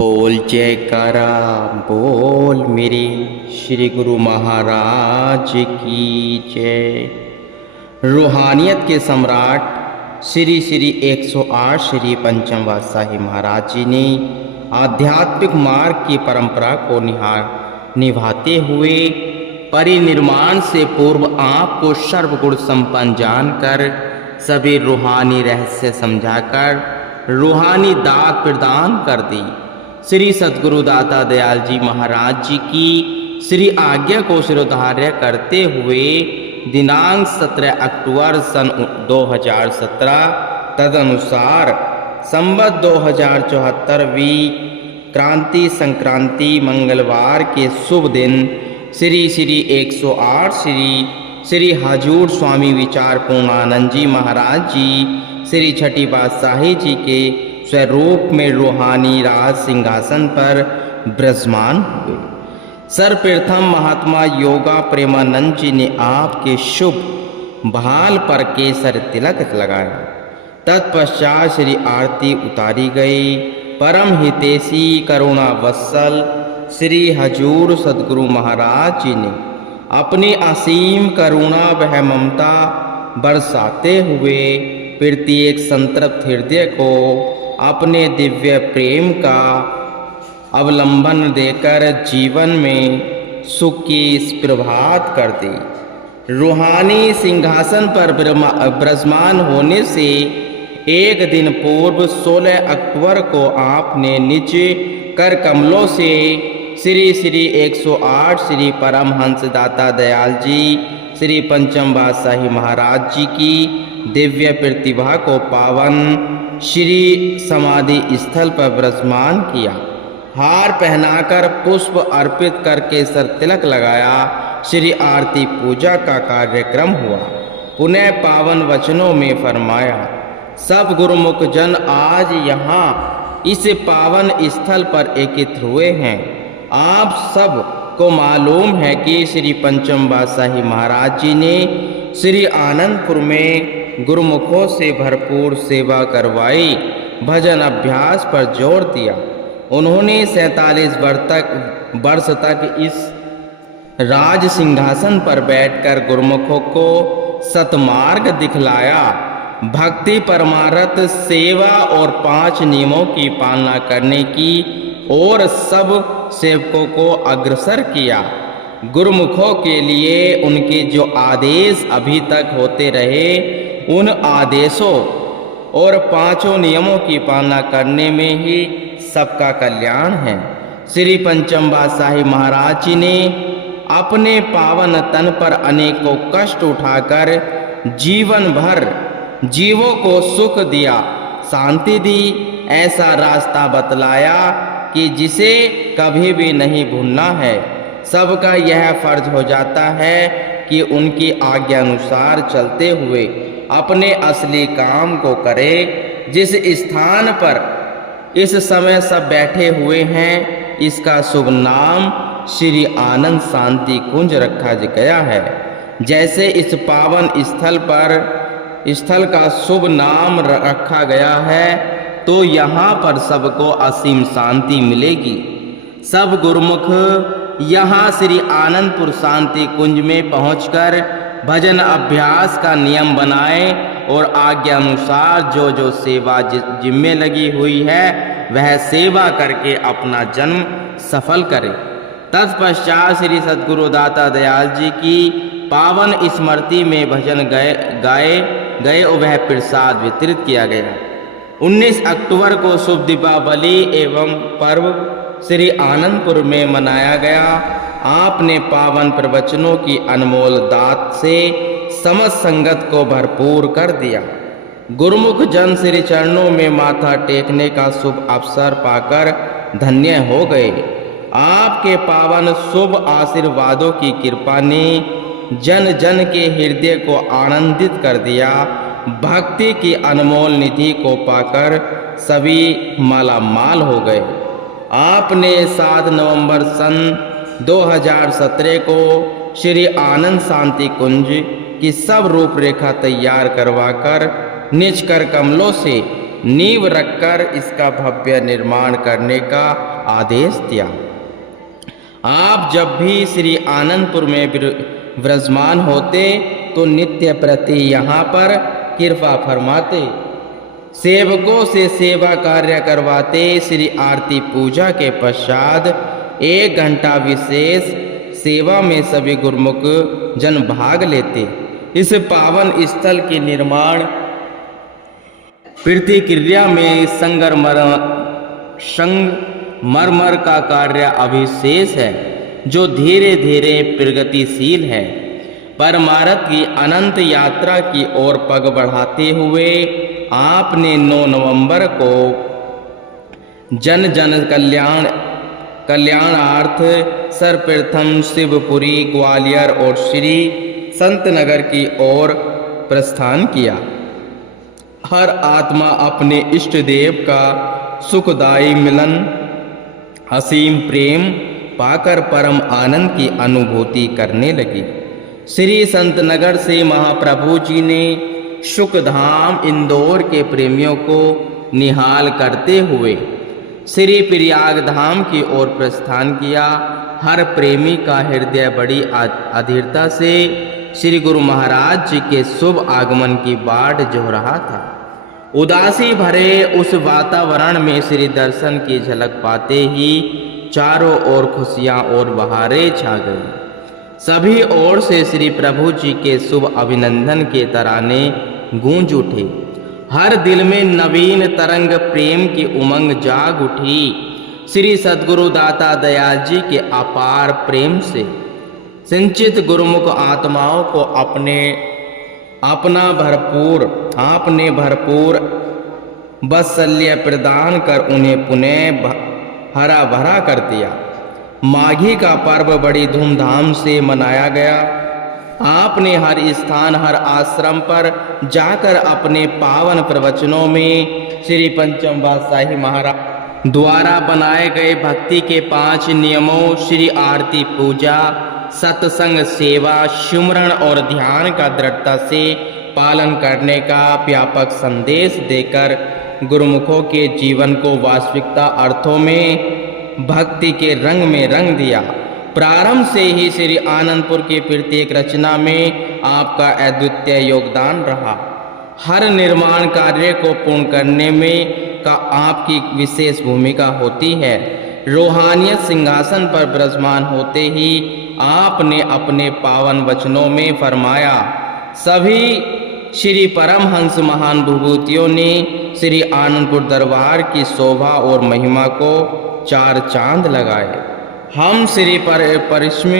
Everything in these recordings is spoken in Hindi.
बोल जयकारा बोल मेरे श्री गुरु महाराज की जय। रूहानियत के सम्राट श्री श्री 108 श्री पंचम पातशाही महाराज जी ने आध्यात्मिक मार्ग की परंपरा को निभाते हुए परिनिर्माण से पूर्व आपको सर्वगुण संपन्न जानकर सभी रूहानी रहस्य समझाकर रूहानी दात प्रदान कर दी। श्री सद्गुरु दाता दयाल जी महाराज जी की श्री आज्ञा को शिरोधार्य करते हुए दिनांक 17 अक्टूबर सन 2017 तदनुसार संवत 2074वीं क्रांति संक्रांति मंगलवार के शुभ दिन श्री श्री 108 श्री हजूर स्वामी विचार पूर्णानंद जी महाराज जी श्री छठी पातशाही जी के स्वरूप में रूहानी राज सिंहासन पर विराजमान हुए। सर्वप्रथम महात्मा योगा प्रेमानंद जी ने आपके शुभ भाल पर केसर तिलक लगाया। तत्पश्चात श्री आरती उतारी गई। परम हितैषी करुणा वत्सल श्री हजूर सद्गुरु महाराज जी ने अपनी असीम करुणा व ममता बरसाते हुए प्रत्येक संतृप्त हृदय को अपने दिव्य प्रेम का अवलंबन देकर जीवन में सुख की प्रभात कर दी। रूहानी सिंहासन पर विराजमान होने से एक दिन पूर्व 16 अक्टूबर को आपने निज कर कमलों से श्री श्री 108 श्री परमहंस दाता दयाल जी श्री पंचम पातशाही महाराज जी की दिव्य प्रतिभा को पावन श्री समाधि स्थल पर विराजमान किया। हार पहनाकर पुष्प अर्पित करके सर तिलक लगाया। श्री आरती पूजा का कार्यक्रम हुआ। पुनः पावन वचनों में फरमाया, सब गुरुमुख जन आज यहाँ इस पावन स्थल पर एकत्रित हुए हैं। आप सब को मालूम है कि श्री पंचम पातशाही महाराज जी ने श्री आनंदपुर में गुरुमुखों से भरपूर सेवा करवाई, भजन अभ्यास पर जोर दिया। उन्होंने 47 वर्ष तक इस राज सिंहासन पर बैठकर गुरुमुखों को सतमार्ग दिखलाया। भक्ति परमार्थ सेवा और 5 नियमों की पालना करने की और सब सेवकों को अग्रसर किया। गुरुमुखों के लिए उनके जो आदेश अभी तक होते रहे, उन आदेशों और 5 नियमों की पालना करने में ही सबका कल्याण है। श्री पंचम पातशाही महाराज जी ने अपने पावन तन पर अनेकों कष्ट उठाकर जीवन भर जीवों को सुख दिया, शांति दी। ऐसा रास्ता बतलाया कि जिसे कभी भी नहीं भूलना है। सबका यह फर्ज हो जाता है कि उनकी आज्ञा अनुसार चलते हुए अपने असली काम को करे। जिस स्थान पर इस समय सब बैठे हुए हैं, इसका शुभ नाम श्री आनंद शांति कुंज रखा गया है। जैसे इस पावन स्थल का शुभ नाम रखा गया है, तो यहाँ पर सबको असीम शांति मिलेगी। सब गुरुमुख यहाँ श्री आनंदपुर शांति कुंज में पहुंचकर भजन अभ्यास का नियम बनाए और आज्ञा अनुसार जो जो सेवा जिम्मे लगी हुई है, वह सेवा करके अपना जन्म सफल करे। तत्पश्चात श्री सद्गुरु दाता दयाल जी की पावन स्मृति में भजन गाए गए और वह प्रसाद वितरित किया गया। 19 अक्टूबर को शुभ दीपावली एवं पर्व श्री आनंदपुर में मनाया गया। आपने पावन प्रवचनों की अनमोल दात से समस्त संगत को भरपूर कर दिया। गुरुमुख जन श्री चरणों में माथा टेकने का शुभ अवसर पाकर धन्य हो गए। आपके पावन शुभ आशीर्वादों की कृपा ने जन जन के हृदय को आनंदित कर दिया। भक्ति की अनमोल निधि को पाकर सभी मालामाल हो गए। आपने 7 नवंबर सन 2017 को श्री आनंद शांति कुंज की सब रूपरेखा तैयार करवाकर निज कर कमलों से नींव रखकर इसका भव्य निर्माण करने का आदेश दिया। आप जब भी श्री आनंदपुर में विराजमान होते तो नित्य प्रति यहाँ पर कृपा फरमाते, सेवकों से सेवा कार्य करवाते। श्री आरती पूजा के पश्चात 1 घंटा विशेष सेवा में सभी गुरुमुख जन भाग लेते। इस पावन स्थल के निर्माण प्रतिक्रिया में संगमरमर का कार्य अभिशेष है, जो धीरे धीरे प्रगतिशील है। परमारथ की अनंत यात्रा की ओर पग बढ़ाते हुए आपने 9 नवंबर को जन जन कल्याणार्थ सर्वप्रथम शिवपुरी, ग्वालियर और श्री संतनगर की ओर प्रस्थान किया। हर आत्मा अपने इष्ट देव का सुखदायी मिलन, असीम प्रेम पाकर परम आनंद की अनुभूति करने लगी। श्री संतनगर से महाप्रभु जी ने सुखधाम इंदौर के प्रेमियों को निहाल करते हुए श्री प्रयाग धाम की ओर प्रस्थान किया। हर प्रेमी का हृदय बड़ी अधीरता से श्री गुरु महाराज जी के शुभ आगमन की बाट जो रहा था। उदासी भरे उस वातावरण में श्री दर्शन की झलक पाते ही चारों ओर खुशियां और बहारें छा गई। सभी ओर से श्री प्रभु जी के शुभ अभिनंदन के तराने गूंज उठे। हर दिल में नवीन तरंग प्रेम की उमंग जाग उठी। श्री सद्गुरु दाता दयाल जी के अपार प्रेम से सिंचित गुरुमुख आत्माओं को आपने भरपूर वात्सल्य प्रदान कर उन्हें पुनः हरा भरा कर दिया। माघी का पर्व बड़ी धूमधाम से मनाया गया। आपने हर स्थान, हर आश्रम पर जाकर अपने पावन प्रवचनों में श्री पंचम बादशाही महाराज द्वारा बनाए गए भक्ति के 5 नियमों, श्री आरती पूजा, सत्संग, सेवा, सुमरण और ध्यान का दृढ़ता से पालन करने का व्यापक संदेश देकर गुरुमुखों के जीवन को वास्तविकता अर्थों में भक्ति के रंग में रंग दिया। प्रारंभ से ही श्री आनंदपुर की प्रत्येक रचना में आपका अद्वितीय योगदान रहा। हर निर्माण कार्य को पूर्ण करने में का आपकी विशेष भूमिका होती है। रूहानियत सिंहासन पर विराजमान होते ही आपने अपने पावन वचनों में फरमाया, सभी श्री परमहंस महान विभूतियों ने श्री आनंदपुर दरबार की शोभा और महिमा को 4 चांद लगाए। हम श्री परिश्रम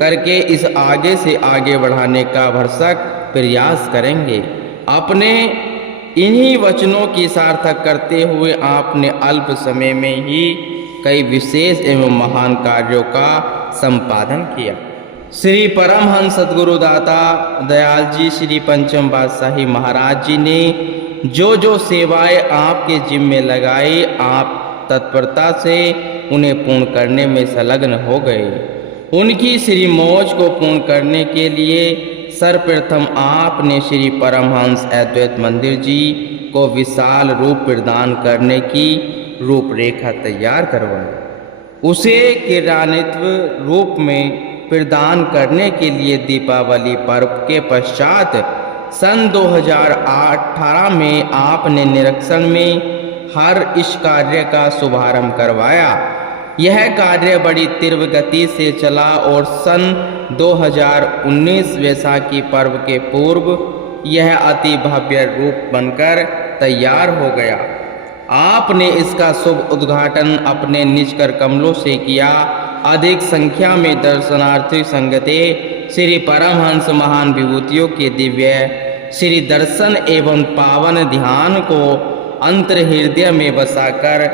करके इस आगे से आगे बढ़ाने का भरसक प्रयास करेंगे। अपने इन्हीं वचनों की सार्थक करते हुए आपने अल्प समय में ही कई विशेष एवं महान कार्यों का संपादन किया। श्री परमहंस सद्गुरु दाता दयाल जी श्री पंचम बादशाही महाराज जी ने जो सेवाएं आपके जिम्मे लगाई, आप तत्परता से उन्हें पूर्ण करने में संलग्न हो गए। उनकी श्री मौज को पूर्ण करने के लिए सर्वप्रथम आपने श्री परमहंस अद्वैत मंदिर जी को विशाल रूप प्रदान करने की रूपरेखा तैयार करवाई। उसे क्रियान्वित रूप में प्रदान करने के लिए दीपावली पर्व के पश्चात सन 2018 में आपने निरीक्षण में हर इस कार्य का शुभारंभ करवाया। यह कार्य बड़ी तीव्र गति से चला और सन 2019 वैसाखी पर्व के पूर्व यह अति भव्य रूप बनकर तैयार हो गया। आपने इसका शुभ उद्घाटन अपने निज कर कमलों से किया। अधिक संख्या में दर्शनार्थी संगते श्री परमहंस महान विभूतियों के दिव्य श्री दर्शन एवं पावन ध्यान को अंतर हृदय में बसाकर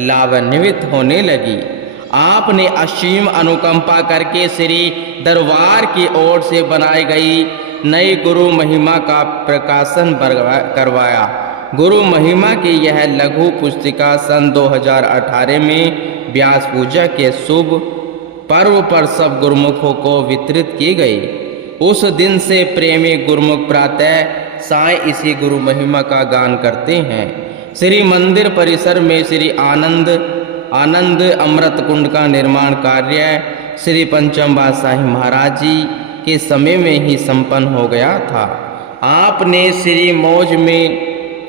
लाभान्वित होने लगी। आपने असीम अनुकंपा करके श्री दरबार की ओर से बनाई गई नई गुरु महिमा का प्रकाशन करवाया। गुरु महिमा की यह लघु पुस्तिका सन 2018 में व्यास पूजा के शुभ पर्व पर सब गुरुमुखों को वितरित की गई। उस दिन से प्रेमी गुरुमुख प्रातः साय इसी गुरु महिमा का गान करते हैं। श्री मंदिर परिसर में श्री आनंद अमृत कुंड का निर्माण कार्य श्री पंचम बादशाही महाराज जी के समय में ही संपन्न हो गया था। आपने श्री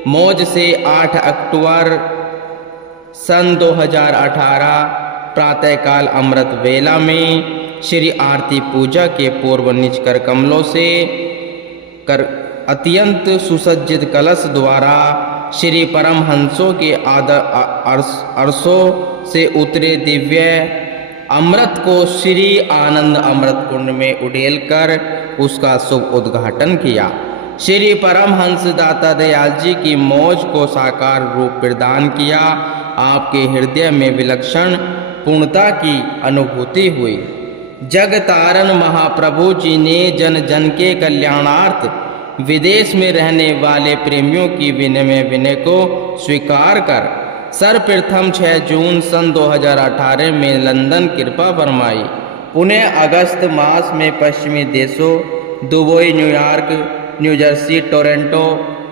मौज से 8 अक्टूबर सन 2018 प्रातःकाल अमृत वेला में श्री आरती पूजा के पूर्व निज कर कमलों से अत्यंत सुसज्जित कलश द्वारा श्री परमहंसों के अरसों से उतरे दिव्य अमृत को श्री आनंद अमृत कुंड में उड़ेलकर उसका शुभ उद्घाटन किया। श्री परमहंस दाता दयाल जी की मौज को साकार रूप प्रदान किया। आपके हृदय में विलक्षण पूर्णता की अनुभूति हुई। जगतारण महाप्रभु जी ने जन जन के कल्याणार्थ विदेश में रहने वाले प्रेमियों की विनय को स्वीकार कर सर्वप्रथम 6 जून सन 2018 में लंदन कृपा फरमाई। पुनः अगस्त मास में पश्चिमी देशों Dubai, New York, New Jersey, Toronto,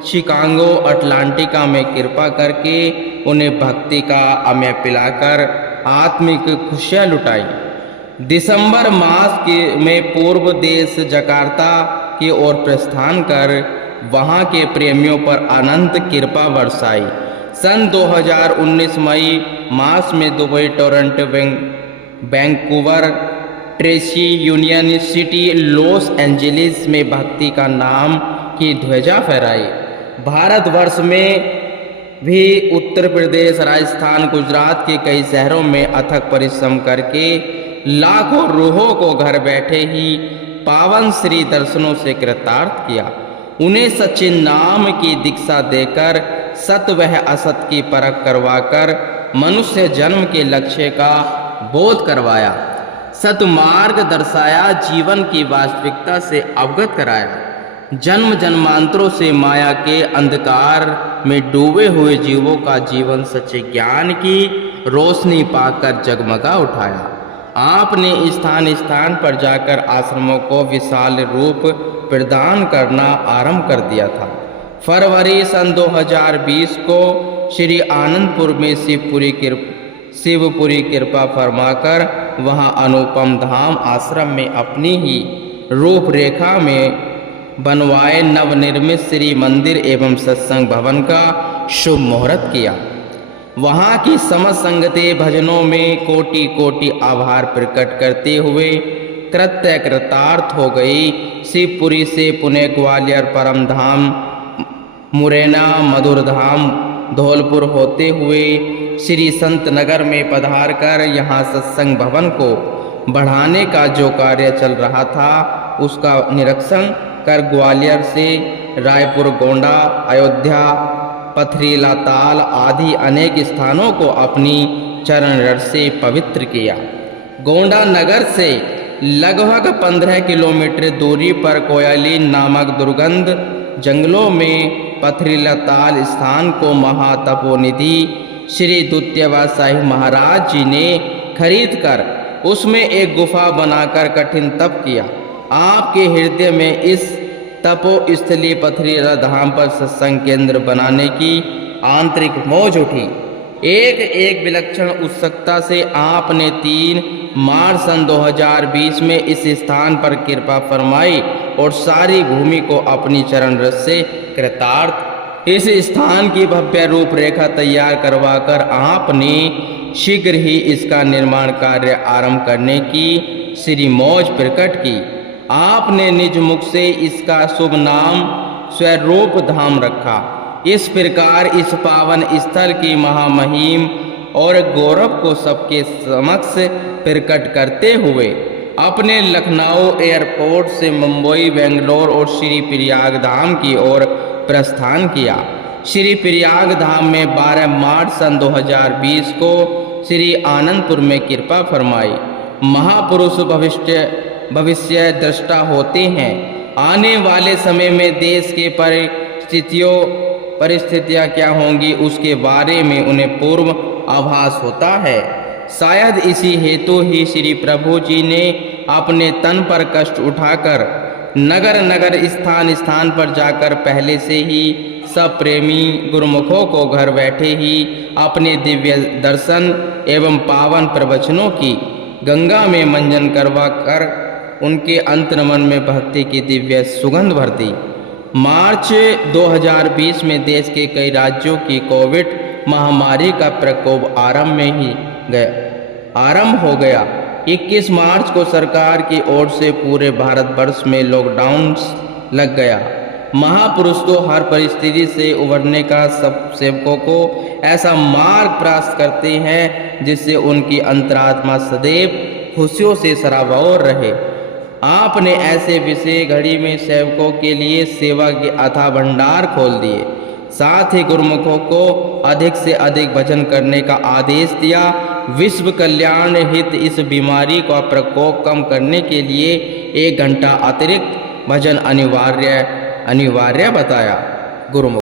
Chicago, Atlantica में कृपा करके उन्हें भक्ति का अमय पिलाकर आत्मिक खुशियाँ लुटाई। दिसंबर मास में पूर्व देश जकार्ता की ओर प्रस्थान कर वहां के प्रेमियों पर अनंत कृपा बरसाई। सन 2019 मई मास में Dubai, Toronto, Vancouver, Tracy, union city, Los Angeles में भक्ति का नाम की ध्वजा फहराई। भारतवर्ष में भी उत्तर प्रदेश, राजस्थान, गुजरात के कई शहरों में अथक परिश्रम करके लाखों रूहों को घर बैठे ही पावन श्री दर्शनों से कृतार्थ किया। उन्हें सच्चे नाम की दीक्षा देकर सत वह असत की परख करवाकर मनुष्य जन्म के लक्ष्य का बोध करवाया, सतमार्ग दर्शाया, जीवन की वास्तविकता से अवगत कराया। जन्म जन्मांतरों से माया के अंधकार में डूबे हुए जीवों का जीवन सच्चे ज्ञान की रोशनी पाकर जगमगा उठाया। आपने स्थान स्थान पर जाकर आश्रमों को विशाल रूप प्रदान करना आरंभ कर दिया था। फरवरी सन 2020 को श्री आनंदपुर में शिवपुरी कृपा फरमाकर वहां अनुपम धाम आश्रम में अपनी ही रूपरेखा में बनवाए नवनिर्मित श्री मंदिर एवं सत्संग भवन का शुभ मुहूर्त किया। वहाँ की समस्त संगते भजनों में कोटि कोटि आभार प्रकट करते हुए कृत्य कृतार्थ हो गई। शिवपुरी से पुणे, ग्वालियर, परम धाम, मुरैना, मधुर धाम, धौलपुर होते हुए श्री संत नगर में पधार कर यहाँ सत्संग भवन को बढ़ाने का जो कार्य चल रहा था उसका निरीक्षण कर ग्वालियर से रायपुर, गोंडा, अयोध्या, पथरीला ताल आदि अनेक स्थानों को अपनी चरण रज से पवित्र किया। गोंडा नगर से लगभग 15 किलोमीटर दूरी पर कोयली नामक दुर्गंध जंगलों में पथरीला ताल स्थान को महातपोनिधि श्री द्वितीय बादशाही महाराज जी ने खरीद कर उसमें एक गुफा बनाकर कठिन तप किया। आपके हृदय में इस तपो स्थली पथरीला धाम पर सत्संग केंद्र बनाने की आंतरिक मौज उठी। एक विलक्षण उत्सुकता से आपने 3 मार्च सन 2020 में इस स्थान पर कृपा फरमाई और सारी भूमि को अपनी चरण रज से कृतार्थ। इस स्थान की भव्य रूपरेखा तैयार करवाकर आपने शीघ्र ही इसका निर्माण कार्य आरंभ करने की श्री मौज प्रकट की। आपने निज मुख से इसका शुभ नाम स्वरूप धाम रखा। इस प्रकार इस पावन स्थल की महामहिम और गौरव को सबके समक्ष प्रकट करते हुए अपने लखनऊ एयरपोर्ट से मुंबई, बेंगलोर और श्री प्रयाग धाम की ओर प्रस्थान किया। श्री प्रयाग धाम में 12 मार्च सन 2020 को श्री आनंदपुर में कृपा फरमाई। महापुरुष भविष्य दृष्टा होते हैं। आने वाले समय में देश के परिस्थितियां क्या होंगी उसके बारे में उन्हें पूर्व आभास होता है। शायद इसी हेतु ही श्री प्रभु जी ने अपने तन पर कष्ट उठाकर नगर नगर स्थान स्थान पर जाकर पहले से ही सब प्रेमी गुरुमुखों को घर बैठे ही अपने दिव्य दर्शन एवं पावन प्रवचनों की गंगा में मंजन करवा कर उनके अंतर्मन में भक्ति की दिव्य सुगंध भर दी। मार्च 2020 में देश के कई राज्यों की कोविड महामारी का प्रकोप आरंभ हो गया। 21 मार्च को सरकार की ओर से पूरे भारतवर्ष में लॉकडाउन लग गया। महापुरुष तो हर परिस्थिति से उभरने का सब सेवकों को ऐसा मार्ग प्राप्त करते हैं जिससे उनकी अंतरात्मा सदैव खुशियों से सराबोर रहे। आपने ऐसे विशेष घड़ी में सेवकों के लिए सेवा के अथाह भंडार खोल दिए, साथ ही गुरुमुखों को अधिक से अधिक भजन करने का आदेश दिया। विश्व कल्याण हित इस बीमारी का प्रकोप कम करने के लिए 1 घंटा अतिरिक्त भजन अनिवार्य बताया। गुरुमुख